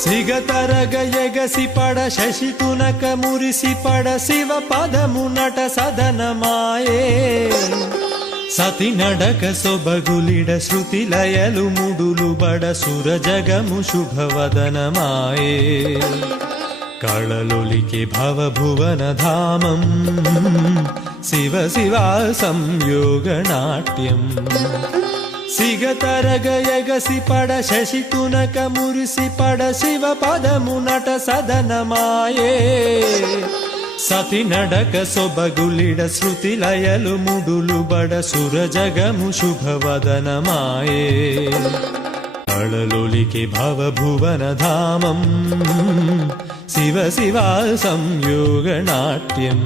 సిగతరగ ఎగసి పడ శశి తునక మురిసి పడ శివ పదము నట సదనమాయే సతి నడక సొబగులిడ శృతి లయలు ముడులు బడ సుర జగము శుభవదనమాయే కళలొలికి భవభువన ధామం శివ శివా సంయోగ నాట్యం సిగతరగ ఎగసి పడ శశి తునక మురిసి పడ శివ పదము నట సదనమాయే సతి నడక సొబగులిడ శృతి లయలు ముడులు బడ సుర జగము శుభవదనమాయే కళలొలికి భవభువన ధామం శివ శివా సంయోగ నాట్యం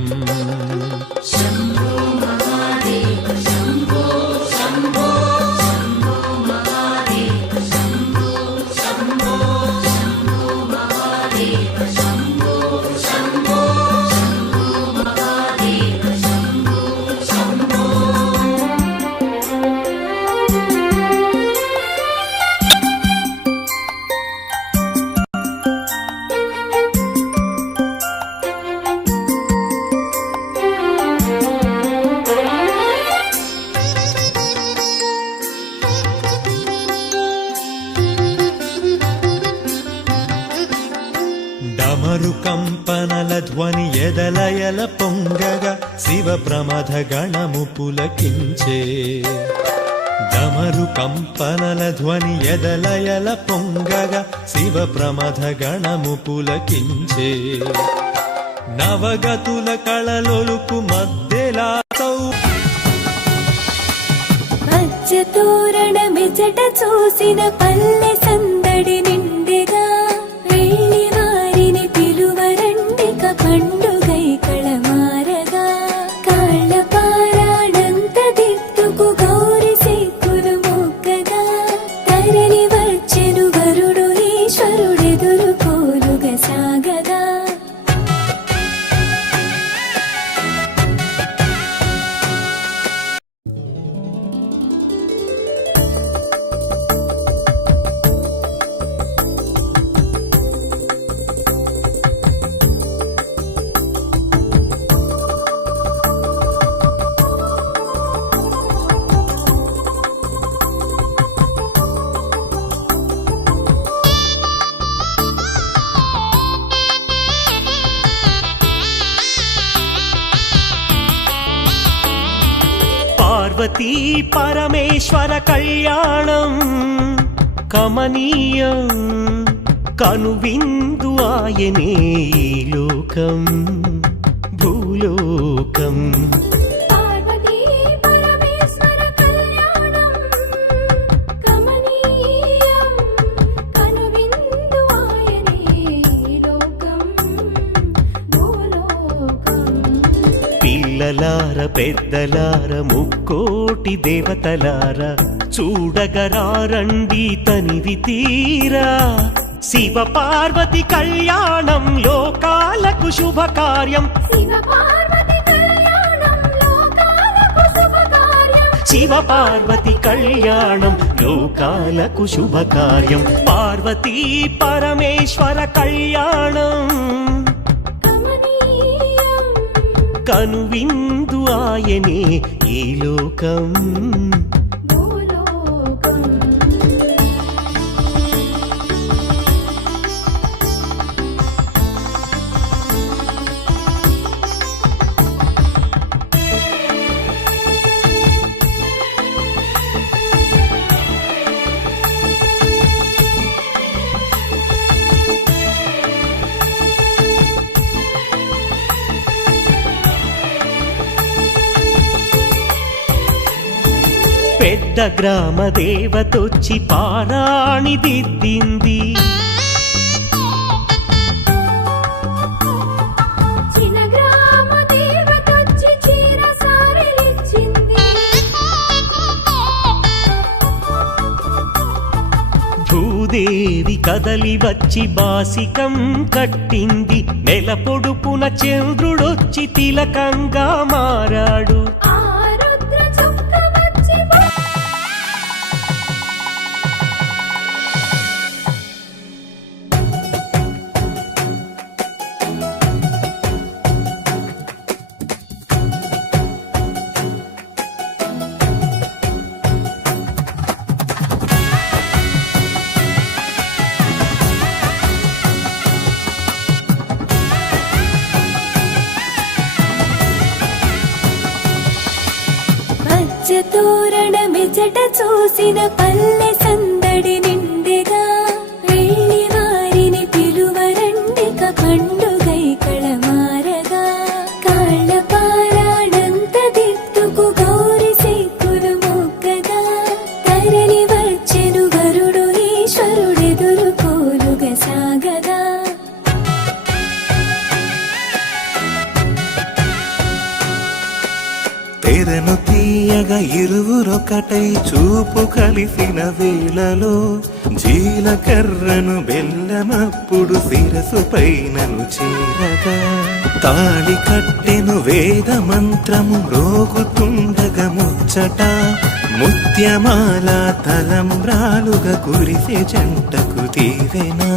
డమరు కంపనల ధ్వని ఎదలయల పొంగగా శివ ప్రమథ గణము పులకించే డమరు కంపనల ధ్వని ఎదలయల పొంగగా శివ ప్రమథ గణము పులకించే నవగతుల కళలొలుకు మధ్యలా తోరణ మెజట చూసిన పల్లె సందడి నిండెగా వెళ్ళి వారిని పిలువరండిక పండుగై కళమారగా కాళ్ళ పారాడంత దిట్టుకు గౌరి సిక్కులు మొక్కగా తరలి వచ్చెను వరుడు ఈశ్వరుడెదురు కోలుగా సాగగా పార్వతీ పరమేశ్వర కళ్యాణం కమనీయం కనువిందు ఆయనే ఈ లోకం భూలోకం పిల్లలార పెద్దలార ముక్కోటి దేవతలార చూడగరారండి తనివి తీరా శివ పార్వతి కళ్యాణం లోకాలకు శుభకార్యం శివ పార్వతి కళ్యాణం లోకాలకు శుభకార్యం పార్వతీ పరమేశ్వర కళ్యాణం కనువిందు ఆయనే ఈ లోకం పెద్ద గ్రామ దేవతొచ్చి పారాణి దిద్దింది భూదేవి కదలి వచ్చి బాసికం కట్టింది నెల పొడుపున చంద్రుడొచ్చి తిలకంగా మారాడు చూసిన పల్లె సందడి నిండెగా వెళ్ళి వారిని పిలువరండిక పండుగై కళమారగా కాళ్ళ పారాడంత దిద్దుకు గౌరి సిక్కులు మొక్కగా తరలి వచ్చెను వరుడు ఈశ్వరుడెదురు కోలుగా సాగగా తెరను తీయగా ఇరువురొకటై చూపు కలిసిన వేళలో జీలకర్రను బెల్లమప్పుడు శిరసు పైనను చేరగా తాళి కట్టెను వేద మంత్రము మ్రోగుతుండగా ముచ్చట ముత్యమాల తలంబ్రాలుగా కురిసే జంటకు తీవెనా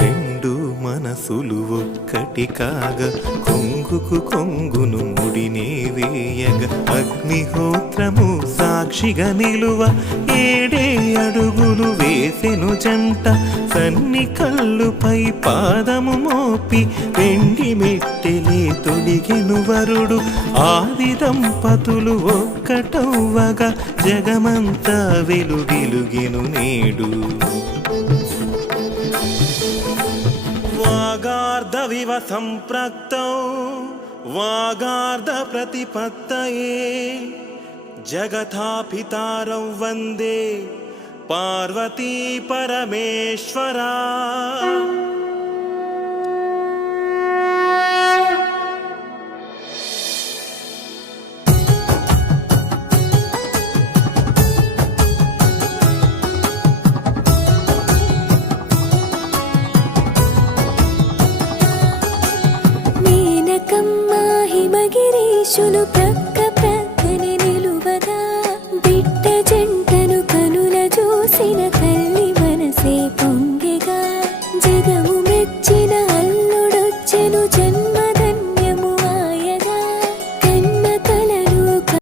రెండు మనసులు ఒక్కటి కాగా కొంగుకు కొంగును ముడినే వేయగా అగ్నిహోత్రము సాక్షిగా నిలువ 7 అడుగులు వేసెను జంట సన్ని కళ్ళుపై పాదము మోపి వెండి మెట్టెలే తొడిగెను వరుడు ఆది దంపతులు ఒక్కటవ్వగా జగమంతా వెలుగిలుగెను నేడు వాగార్ధవివ సంప్రక్తౌ వాగార్ధ ప్రతిపత్తయే జగతాపితారం వందే పార్వతీ పరమేశ్వరా మేనకమ్మ హిమగిరీశులు